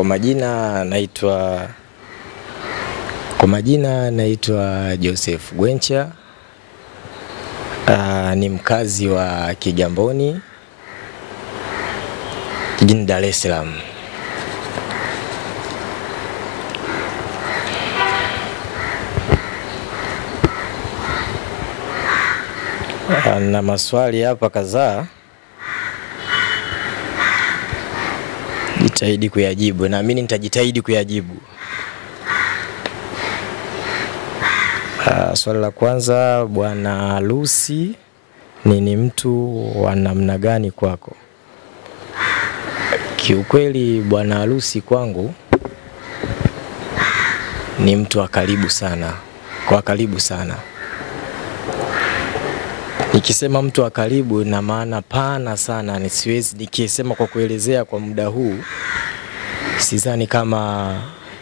Kwa majina naitwa Joseph Gwencha. Ni mkazi wa Kigamboni, jijini Dar es Salaam. Na maswali hapa kadhaa, jitahidi kuyajibu, na mimi nitajitahidi kuyajibu. Swali la kwanza, bwana harusi ni mtu wa namna gani kwako? Kiukweli bwana harusi kwangu ni mtu wa karibu sana, kwa karibu sana. Nikisema mtu wa karibu na maana pana sana, nisiwezi nikisema kwa kuelezea kwa muda huu, sidhani kama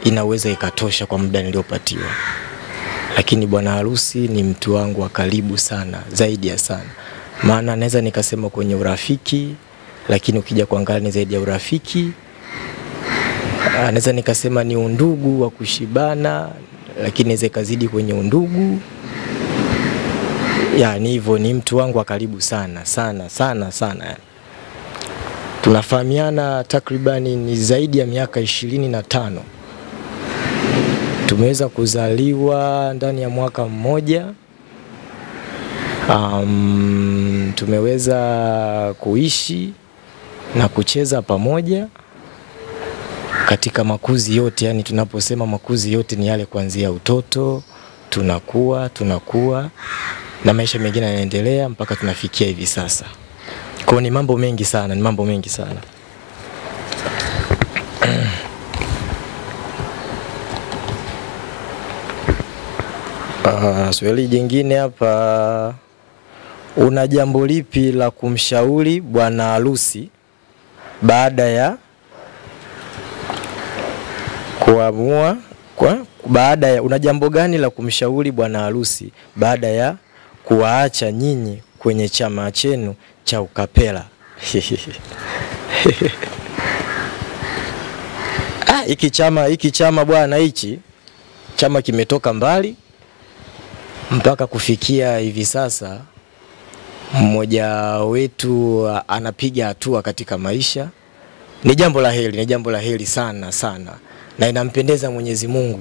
inaweza ikatosha kwa muda niliopatiwa. Lakini bwana harusi ni mtu wangu wa karibu sana, zaidi ya sana. Maana naweza nikasema kwenye urafiki, lakini ukija kuangalia ni zaidi ya urafiki. Naweza nikasema ni undugu wa kushibana, lakini naweza kazidi kwenye undugu. Ni hivyo, ni mtu wangu wa karibu sana sana sana sana. Tunafahamiana takribani ni zaidi ya miaka 25. Tumeweza kuzaliwa ndani ya mwaka mmoja. Tumeweza kuishi na kucheza pamoja katika makuzi yote. Yani tunaposema makuzi yote ni yale kuanzia utoto, tunakuwa na maisha mengine yanaendelea mpaka tunafikia hivi sasa. Kwa ni mambo mengi sana, ni mambo mengi sana. Swali jingine hapa, una jambo lipi la kumshauri bwana harusi baada ya kuamua una jambo gani la kumshauri bwana harusi baada ya kuwaacha nyinyi kwenye chama chenu cha ukapela? Hiki chama bwana, hichi chama kimetoka mbali mpaka kufikia hivi sasa. Mmoja wetu anapiga hatua katika maisha. Ni jambo la heri sana sana, na inampendeza Mwenyezi Mungu.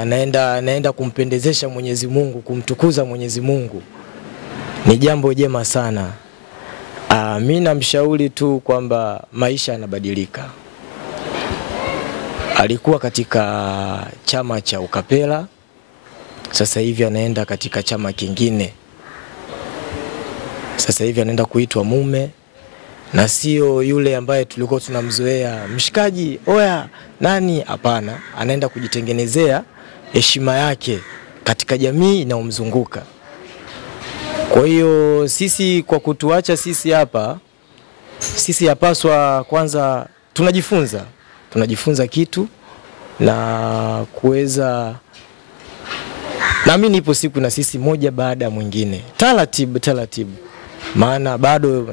Anaenda kumpendezesha Mwenyezi Mungu, kumtukuza Mwenyezi Mungu. Ni jambo jema sana. Mimi namshauri tu kwamba maisha yanabadilika. Alikuwa katika chama cha ukapela, sasa hivi anaenda katika chama kingine. Sasa hivi anaenda kuitwa mume, na sio yule ambaye tulikuwa tunamzoea mshikaji, oya nani. Hapana, anaenda kujitengenezea heshima yake katika jamii inayomzunguka. Kwa hiyo sisi, kwa kutuacha sisi hapa, sisi yapaswa kwanza tunajifunza kitu na kuweza, na mimi nipo siku na sisi moja baada ya mwingine, taratibu. Maana bado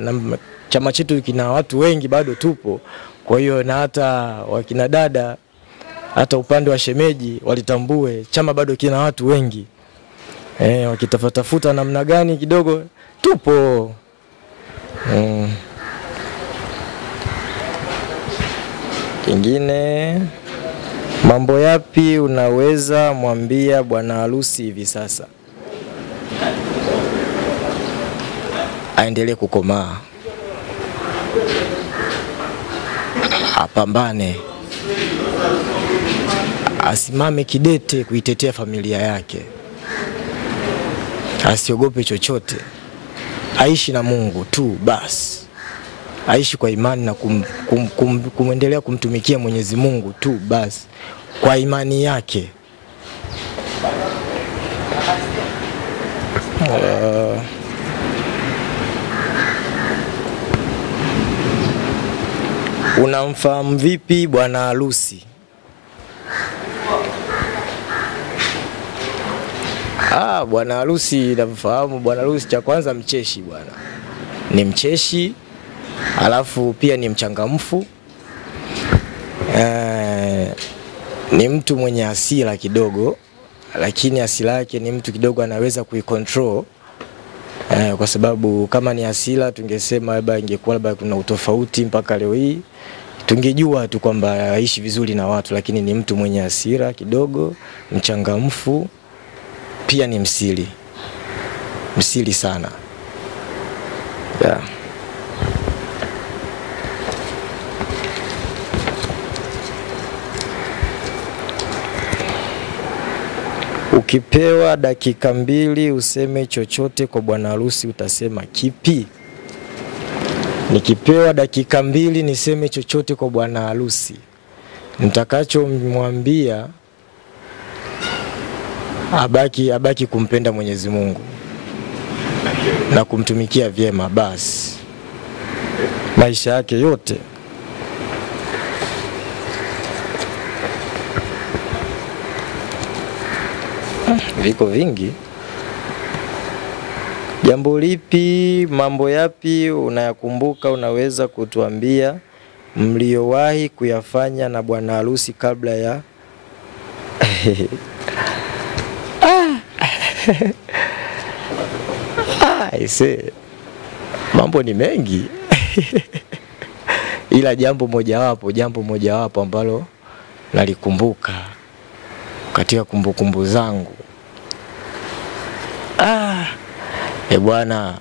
chama chetu kina watu wengi, bado tupo. Kwa hiyo na hata wakina dada, hata upande wa shemeji walitambue chama bado kina watu wengi. Wakitafuta namna gani kidogo tupo. Kingine, mambo yapi unaweza mwambia bwana harusi hivi sasa? Aendelee kukomaa, apambane, asimame kidete kuitetea familia yake, asiogope chochote, aishi na Mungu tu basi. Aishi kwa imani na kuendelea kumtumikia Mwenyezi Mungu tu basi kwa imani yake. Unamfahamu vipi bwana harusi? Bwana harusi namfahamu. Bwana harusi, cha kwanza mcheshi bwana. Ni mcheshi, alafu pia ni mchangamfu. Ni mtu mwenye hasira kidogo, lakini hasira yake ni mtu kidogo anaweza kuicontrol. Kwa sababu kama ni hasira tungesema labda ingekuwa labda kuna utofauti mpaka leo hii tungejua tu kwamba aishi vizuri na watu, lakini ni mtu mwenye hasira kidogo, mchangamfu, pia ni msiri sana. Ukipewa dakika 2 useme chochote kwa bwana harusi utasema kipi? Nikipewa dakika 2 niseme chochote kwa bwana harusi, nitakachomwambia abaki kumpenda Mwenyezi Mungu na kumtumikia vyema basi maisha yake yote. Viko vingi. Jambo lipi, mambo yapi unayakumbuka unaweza kutuambia mliowahi kuyafanya na bwana harusi kabla ya mambo ni mengi. Ila jambo mojawapo ambalo nalikumbuka katika kumbukumbu zangu. Bwana,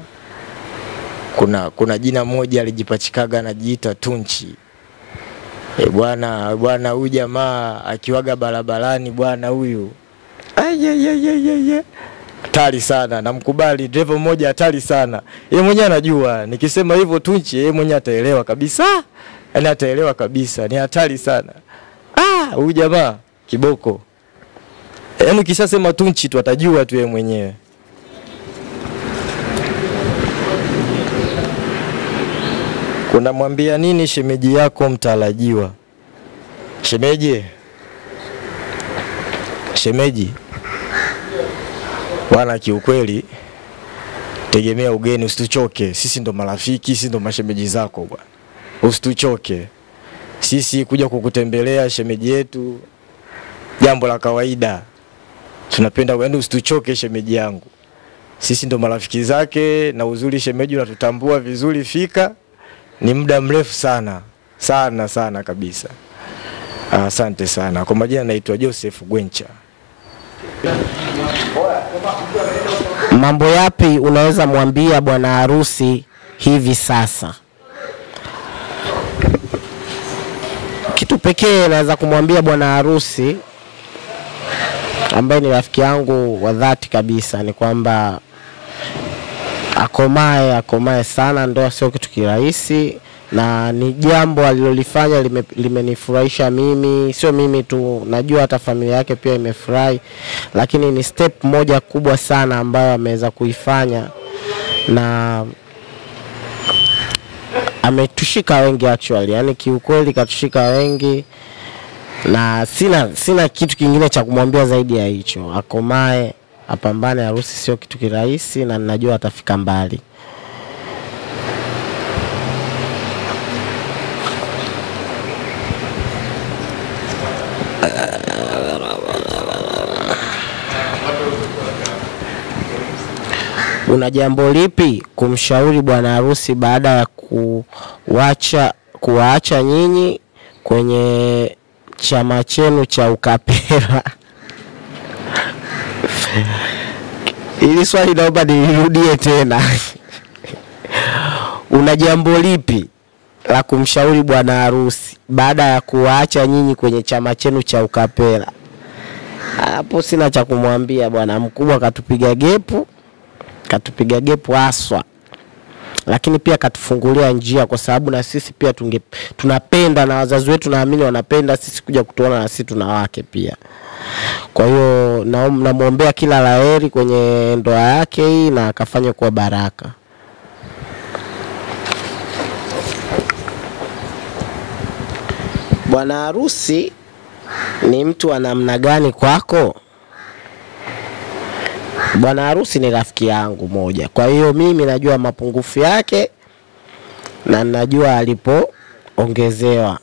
kuna jina moja alijipachikaga anajiita Tunchi. Bwana huyu jamaa akiwaga barabarani bwana huyu. Hatari sana, namkubali, driver mmoja hatari sana. Yeye mwenyewe anajua, nikisema hivyo Tunchi yeye mwenyewe ataelewa kabisa. Yaani ataelewa kabisa, ni hatari sana. Huyu jamaa kiboko. Yaani ukishasema Tunchi tu atajua tu yeye mwenyewe. Kuna mwambia nini shemeji yako mtarajiwa? Shemeji. Bwana kiukweli tegemea ugeni, usituchoke. Sisi ndo marafiki, sisi ndo mashemeji zako bwana. Usituchoke. Sisi kuja kukutembelea shemeji yetu jambo la kawaida. Tunapenda uende, usituchoke shemeji yangu. Sisi ndo marafiki zake, na uzuri shemeji unatutambua vizuri fika. Ni muda mrefu sana. Sana kabisa. Asante sana. Kwa majina naitwa Joseph Gwencha. Mambo yapi unaweza mwambia bwana harusi hivi sasa? Kitu pekee naweza kumwambia bwana harusi ambaye ni rafiki yangu wa dhati kabisa ni kwamba akomae sana. Ndoa sio kitu kirahisi, na ni jambo alilolifanya limenifurahisha mimi, sio mimi tu, najua hata familia yake pia imefurahi, lakini ni step moja kubwa sana ambayo ameweza kuifanya, na ametushika wengi actually, yani kiukweli katushika wengi, na sina kitu kingine cha kumwambia zaidi ya hicho. Akomae, apambane, harusi sio kitu kirahisi, na ninajua atafika mbali. Una jambo lipi kumshauri bwana harusi baada ya kuwaacha nyinyi kwenye chama chenu cha ukapera? Ili swali naomba nirudie tena. Una jambo lipi la kumshauri bwana harusi baada ya kuwaacha nyinyi kwenye chama chenu cha ukapera? Hapo sina cha kumwambia, bwana mkubwa katupiga gepu haswa, lakini pia katufungulia njia, kwa sababu na sisi pia tunapenda, na wazazi wetu naamini wanapenda sisi kuja kutuona, na sisi tuna wake pia. Kwa hiyo namuombea kila laheri kwenye ndoa yake hii, na akafanye kwa baraka. Bwana harusi ni mtu wa namna gani kwako? Bwana harusi ni rafiki yangu moja. Kwa hiyo mimi najua mapungufu yake na najua alipoongezewa.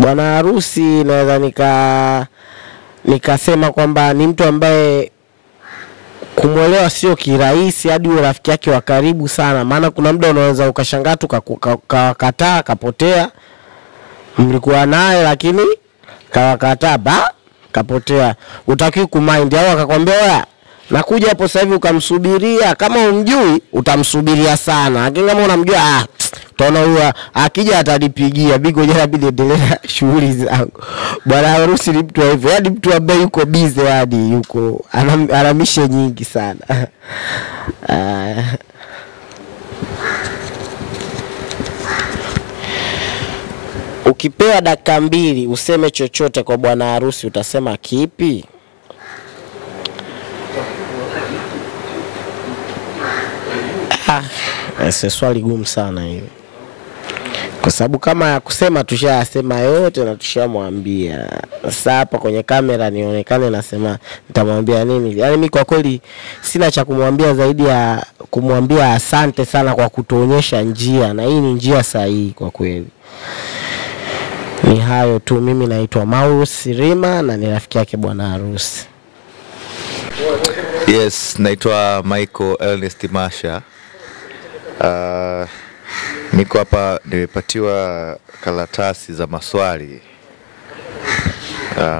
Bwana harusi naweza nikasema kwamba ni mtu ambaye kumuelewa sio kirahisi hadi uwe rafiki yake wa karibu sana, maana kuna muda unaweza ukashangaa tu kakataa kapotea, mlikuwa naye lakini kawakataa kapotea, utakiwi kumind au akakwambia wewe nakuja hapo sasa hivi ukamsubiria. Kama umjui utamsubiria sana, lakini kama unamjua utaona huyu akija atanipigia biko jana bidi endelea shughuli zangu. Bwana harusi ni mtu hivyo, hadi mtu ambaye yuko busy, hadi yuko anamishe nyingi sana. Ukipewa dakika 2 useme chochote kwa bwana harusi utasema kipi? Swali gumu sana hili. Kwa sababu kama ya kusema tushayasema yote na tushamwambia. Sasa hapa kwenye kamera nionekane nasema nitamwambia nini? Yaani mimi kwa kweli sina cha kumwambia zaidi ya kumwambia asante sana kwa kutuonyesha njia, na hii ni njia sahihi kwa kweli. Ni hayo tu. Mimi naitwa Maurus Rima na ni rafiki yake bwana harusi. Yes, naitwa Michael Ernest Masha. Niko hapa nimepatiwa karatasi za maswali.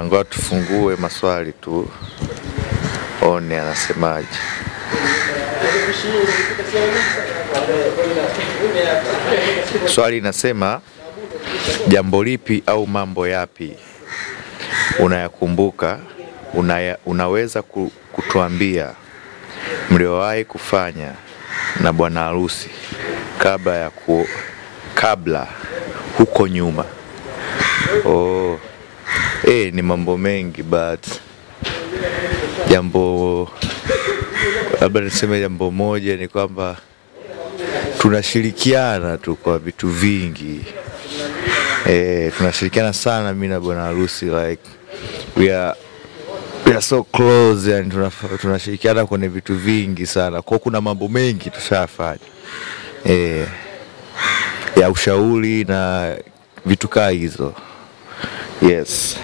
Ngoja tufungue maswali tu. One anasemaje? Swali inasema jambo lipi au mambo yapi unayakumbuka unaweza kutuambia mliowahi kufanya na bwana harusi kabla huko nyuma? Ni mambo mengi, but labda niseme jambo moja ni kwamba tunashirikiana tu kwa vitu vingi. Tunashirikiana sana mimi na bwana harusi, like we are so close, and tunashirikiana kwenye vitu vingi sana. Kwa kuna mambo mengi tushafanya ya ushauri na vitu kama hizo. Yes.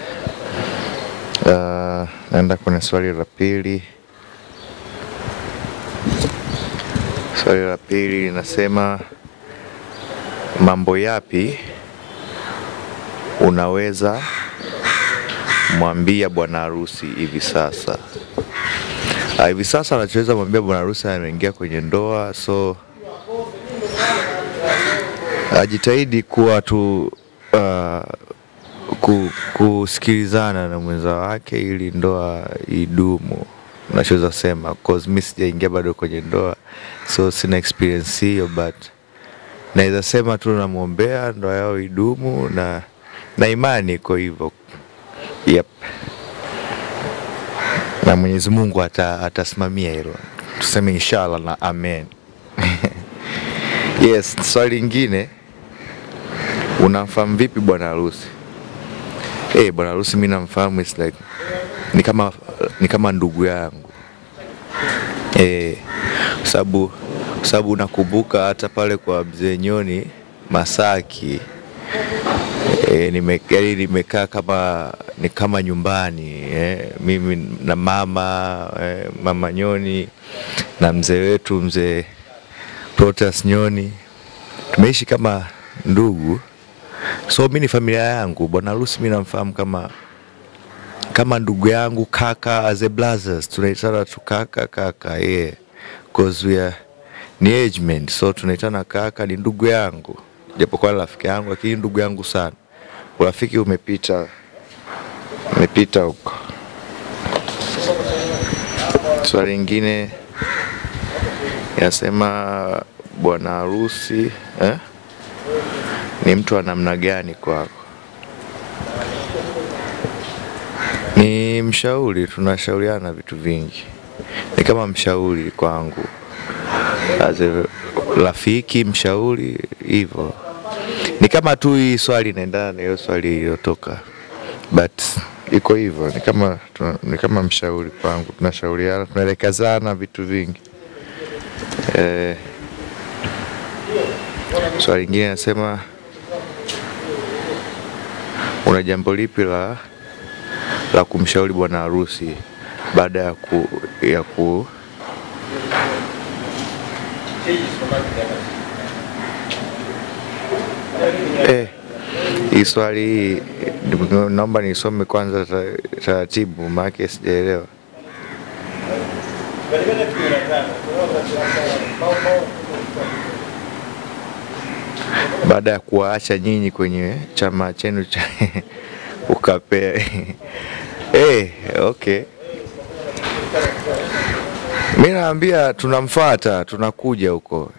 Naenda kwenye swali la pili. Swali la pili linasema mambo yapi unaweza mwambia bwana harusi hivi sasa? Hivi sasa anachoweza mwambia bwana harusi anaingia kwenye ndoa, so ajitahidi kuwa tu kusikilizana na mwenza wake ili ndoa idumu. Nachoweza sema cause mimi sijaingia bado kwenye ndoa, so sina experience hiyo, but naweza sema tu namuombea ndoa yao idumu na imani iko hivyo. Yep. Na Mwenyezi Mungu atasimamia hilo. Tuseme inshallah na amen. Yes, swali lingine, unamfahamu vipi bwana harusi? Bwana harusi mimi namfahamu, it's like ni kama ndugu yangu. Sababu nakumbuka hata pale kwa mzee Nyoni Masaki, nimekaa kama nyumbani. Mimi na mama Nyoni na mzee wetu mzee Protas Nyoni tumeishi kama ndugu. So mimi ni familia yangu. Bwana harusi mimi namfahamu kama ndugu yangu, kaka, as a brothers. Tunaitana tu kaka, because we are ni age mate, so tunaitana kaka, ni ndugu yangu. Japokuwa rafiki yangu, lakini ndugu yangu sana. Urafiki umepita huko. Swali lingine yasema bwana harusi ni mtu wa namna gani kwako? Ni mshauri, tunashauriana vitu vingi. Ni kama mshauri kwangu, as a rafiki, mshauri hivyo. Ni kama tu hii swali inaendana na hiyo swali iliyotoka, but iko hivyo. Ni kama mshauri kwangu, tunashauriana, tunaelekezana vitu vingi. Swali lingine nasema una jambo lipi la kumshauri bwana harusi baada ya ku hii swali naomba nisome kwanza taratibu maana sijaelewa. Baada ya kuwaacha nyinyi kwenye chama chenu cha ukapea. Okay. Mimi naambia tunamfuata, tunakuja huko.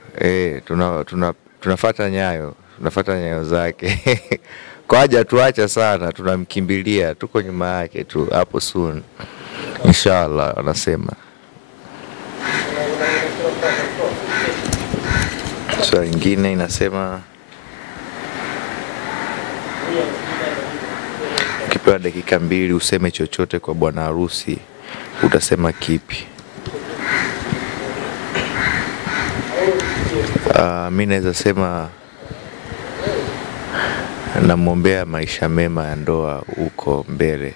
Tunafuata nyayo zake. Kwa haja tuacha sana, tunamkimbilia, tuko nyuma yake tu hapo soon. Inshallah anasema. Swali lingine inasema ukipewa dakika 2 useme chochote kwa bwana harusi, utasema kipi? Mimi naweza sema namwombea maisha mema ya ndoa huko mbele.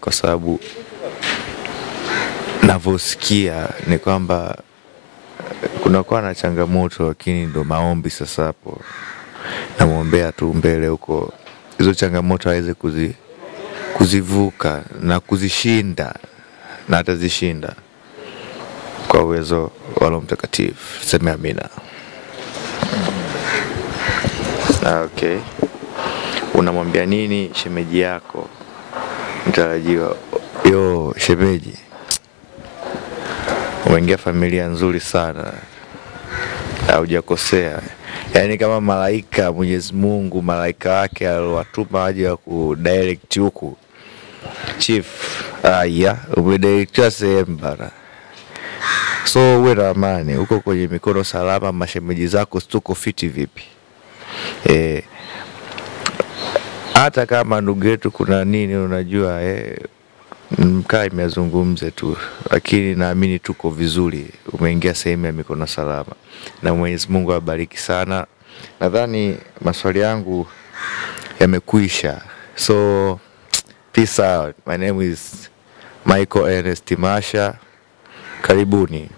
Kwa sababu ninavyosikia ni kwamba kunakuwa na changamoto, lakini ndo maombi sasa hapo. Namwombea tu mbele huko hizo changamoto aweze kuzivuka na kuzishinda, na atazishinda kwa uwezo wa Roho Mtakatifu. Sema amina. Okay. Unamwambia nini shemeji yako mtarajiwa? Shemeji, umeingia familia nzuri sana, haujakosea. Yaani kama malaika Mwenyezi Mungu, malaika wake aliwatuma waje kudirect huku. Chief, umedirectia sehemu bana. So uwe na amani, uko kwenye mikono salama. Mashemeji zako tuko fiti vipi? Hata kama ndugu yetu kuna nini unajua, mkaa imezungumze tu, lakini naamini tuko vizuri. Umeingia sehemu ya mikono salama, na Mwenyezi Mungu awabariki sana. Nadhani maswali yangu yamekuisha. So peace out. My name is Michael Ernest Masha. Karibuni.